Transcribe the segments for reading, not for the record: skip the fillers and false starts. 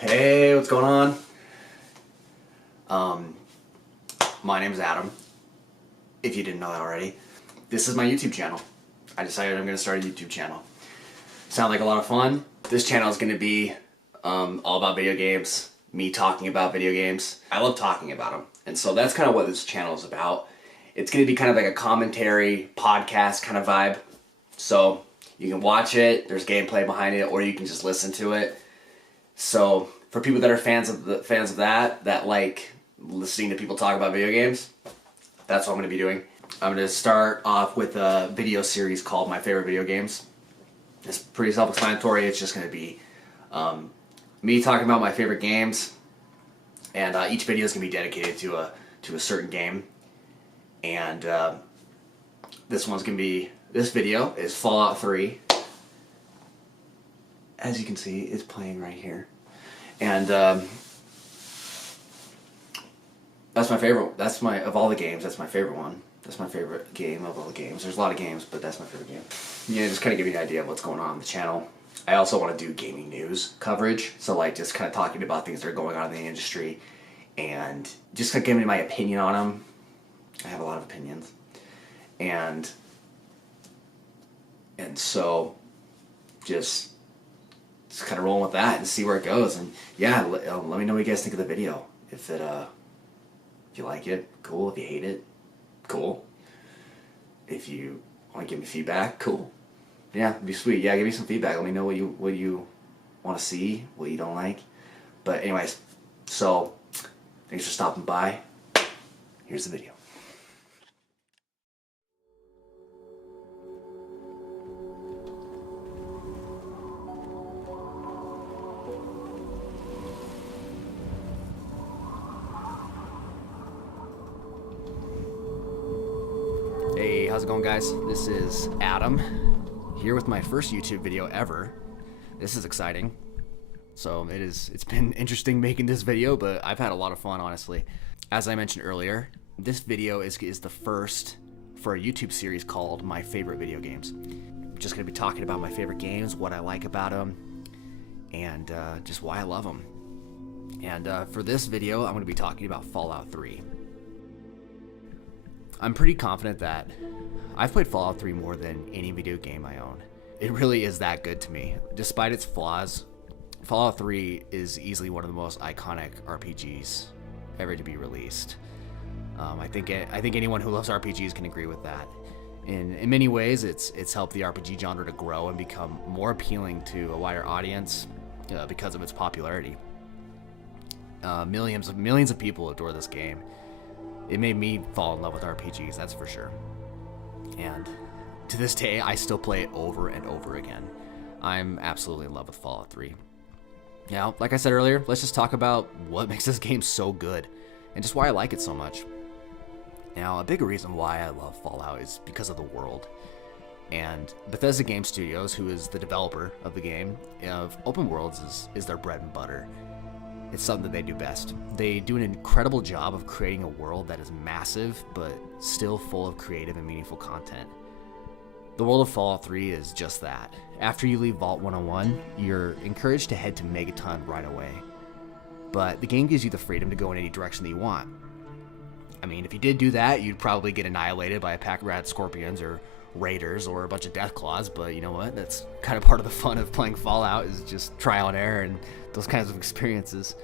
Hey, what's going on? My name's Adam. If you didn't know that already, this is my YouTube channel. I decided I'm going to start a YouTube channel. Sound like a lot of fun? This channel is going to be all about video games, me talking about video games. I love talking about them, and so that's kind of what this channel is about. It's going to be kind of like a commentary podcast kind of vibe. So you can watch it, there's gameplay behind it, or you can just listen to it. So for people that are fans of that like listening to people talk about video games, that's what I'm going to be doing. I'm going to start off with a video series called My Favorite Video Games. It's pretty self-explanatory. It's just going to be me talking about my favorite games, and each video is going to be dedicated to a certain game. And this video is Fallout 3. As you can see, it's playing right here. And that's my favorite. Of all the games, that's my favorite one. That's my favorite game of all the games. There's a lot of games, but that's my favorite game. Yeah, just kind of give you an idea of what's going on the channel. I also want to do gaming news coverage. So like just kind of talking about things that are going on in the industry and just kind of giving my opinion on them. I have a lot of opinions. And so just kind of rolling with that and see where it goes. And yeah, let me know what you guys think of the video. If you like it, cool. If you hate it, cool. If you want to give me feedback, cool. Yeah, it'd be sweet. Yeah, give me some feedback. Let me know what you want to see, what you don't like. But anyways, so thanks for stopping by. Here's the video. Hey, how's it going, guys? This is Adam, here with my first YouTube video ever. This is exciting. So it's been interesting making this video, but I've had a lot of fun, honestly. As I mentioned earlier, this video is the first for a YouTube series called My Favorite Video Games. I'm just going to be talking about my favorite games, what I like about them, and just why I love them. And for this video, I'm going to be talking about Fallout 3. I'm pretty confident that I've played Fallout 3 more than any video game I own. It really is that good to me. Despite its flaws, Fallout 3 is easily one of the most iconic RPGs ever to be released. I think anyone who loves RPGs can agree with that. In many ways, it's helped the RPG genre to grow and become more appealing to a wider audience because of its popularity. Millions of people adore this game. It made me fall in love with RPGs, that's for sure. And to this day, I still play it over and over again. I'm absolutely in love with Fallout 3. Now, like I said earlier, let's just talk about what makes this game so good and just why I like it so much. Now, a big reason why I love Fallout is because of the world. And Bethesda Game Studios, who is the developer of the game, of open worlds is their bread and butter. It's something that they do best. They do an incredible job of creating a world that is massive, but still full of creative and meaningful content. The world of Fallout 3 is just that. After you leave Vault 101, you're encouraged to head to Megaton right away. But the game gives you the freedom to go in any direction that you want. I mean, if you did do that, you'd probably get annihilated by a pack of rad scorpions or raiders or a bunch of deathclaws, but you know what? That's kind of part of the fun of playing Fallout, is just trial and error and those kinds of experiences.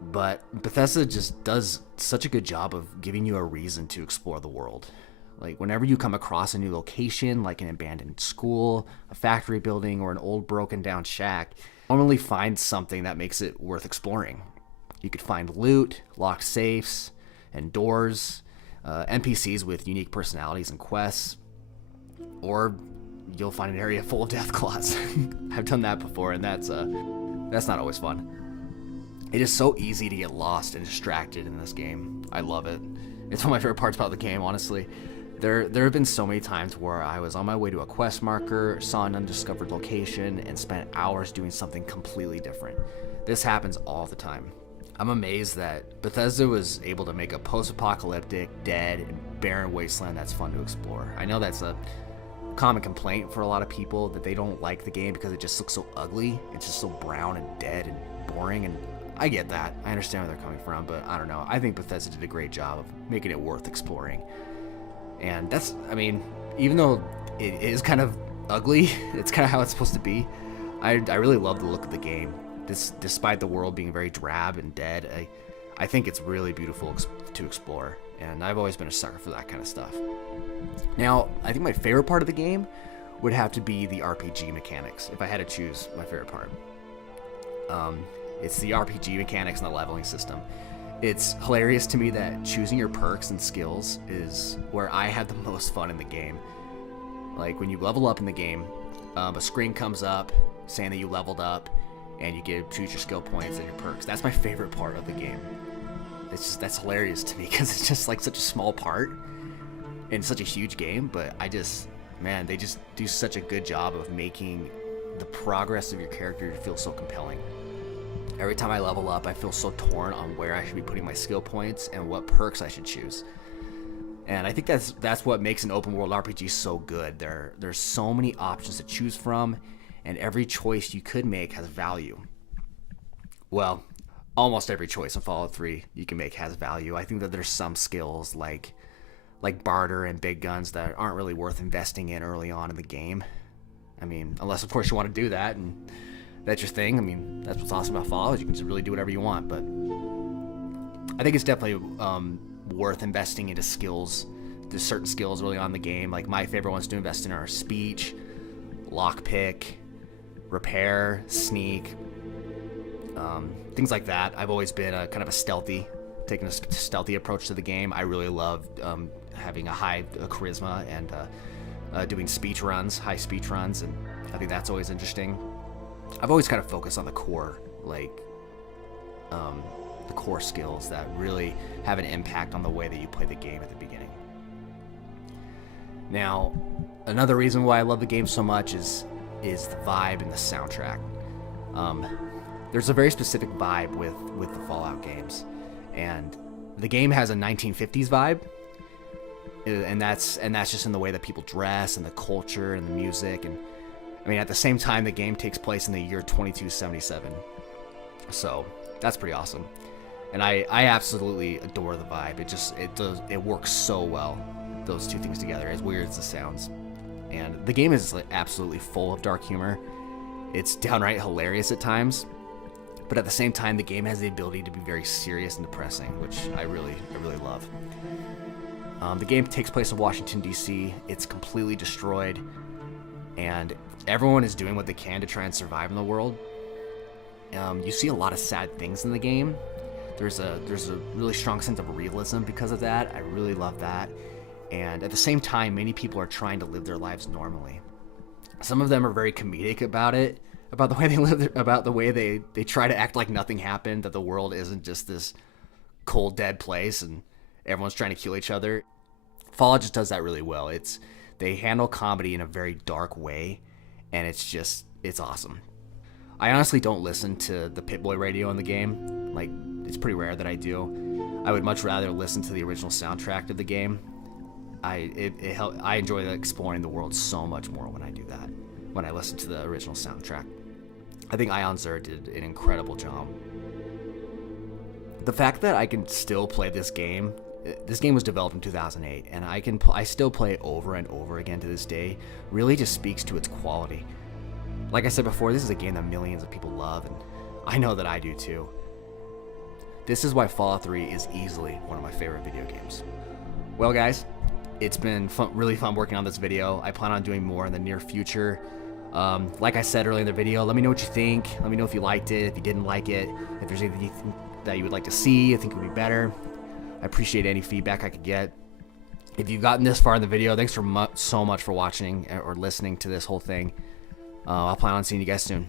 But Bethesda just does such a good job of giving you a reason to explore the world. Like, whenever you come across a new location, like an abandoned school, a factory building, or an old broken down shack, you normally find something that makes it worth exploring. You could find loot, locked safes, and doors, NPCs with unique personalities and quests, or you'll find an area full of deathclaws. I've done that before, and that's not always fun. It is so easy to get lost and distracted in this game. I love it. It's one of my favorite parts about the game, honestly. There have been so many times where I was on my way to a quest marker, saw an undiscovered location, and spent hours doing something completely different. This happens all the time. I'm amazed that Bethesda was able to make a post-apocalyptic, dead, and barren wasteland that's fun to explore. I know that's a common complaint for a lot of people that they don't like the game because it just looks so ugly. It's just so brown and dead and boring, and I get that. I understand where they're coming from, but I don't know. I think Bethesda did a great job of making it worth exploring. And that's, I mean, even though it is kind of ugly, it's kind of how it's supposed to be. I really love the look of the game. Despite the world being very drab and dead, I think it's really beautiful to explore, and I've always been a sucker for that kind of stuff. Now, I think my favorite part of the game would have to be the RPG mechanics, if I had to choose my favorite part. It's the RPG mechanics and the leveling system. It's hilarious to me that choosing your perks and skills is where I had the most fun in the game. Like, when you level up in the game, a screen comes up saying that you leveled up, and you choose your skill points and your perks. That's my favorite part of the game. That's hilarious to me because it's just like such a small part in such a huge game, but they just do such a good job of making the progress of your character feel so compelling. Every time I level up, I feel so torn on where I should be putting my skill points and what perks I should choose. And I think that's what makes an open world RPG so good. There's so many options to choose from, and every choice you could make has value. Well, almost every choice in Fallout 3 you can make has value. I think that there's some skills like barter and big guns that aren't really worth investing in early on in the game. I mean, unless of course you want to do that and that's your thing. I mean, that's what's awesome about Fallout. You can just really do whatever you want. But I think it's definitely worth investing into skills. There's certain skills early on in the game. Like, my favorite ones to invest in are speech, lockpick, repair, sneak, things like that. I've always been taking a stealthy approach to the game. I really love having a high charisma and doing speech runs, high speech runs, and I think that's always interesting. I've always kind of focused on the core skills that really have an impact on the way that you play the game at the beginning. Now, another reason why I love the game so much is the vibe and the soundtrack. There's a very specific vibe with the Fallout games, and the game has a 1950s vibe, and that's just in the way that people dress and the culture and the music. And I mean, at the same time, the game takes place in the year 2277, so that's pretty awesome. And I absolutely adore the vibe. It works so well, those two things together, as weird as it sounds. And the game is absolutely full of dark humor. It's downright hilarious at times, but at the same time, the game has the ability to be very serious and depressing, which I really love. The game takes place in Washington, D.C. It's completely destroyed, and everyone is doing what they can to try and survive in the world. You see a lot of sad things in the game. There's a really strong sense of realism because of that. I really love that. And at the same time, many people are trying to live their lives normally. Some of them are very comedic about it, about the way they live, about the way they try to act like nothing happened, that the world isn't just this cold, dead place and everyone's trying to kill each other. Fallout just does that really well. They handle comedy in a very dark way, and it's awesome. I honestly don't listen to the Pip-Boy radio in the game. Like, it's pretty rare that I do. I would much rather listen to the original soundtrack of the game. I enjoy exploring the world so much more when I do that, when I listen to the original soundtrack. I think Ion Zur did an incredible job. The fact that I can still play this game was developed in 2008, and I still play it over and over again to this day, really just speaks to its quality. Like I said before, this is a game that millions of people love, and I know that I do too. This is why Fallout 3 is easily one of my favorite video games. Well, guys, it's been really fun working on this video. I plan on doing more in the near future. Like I said earlier in the video, let me know what you think. Let me know if you liked it, if you didn't like it, if there's anything that you would like to see, I think would be better. I appreciate any feedback I could get. If you've gotten this far in the video, thanks so much for watching or listening to this whole thing. I'll plan on seeing you guys soon.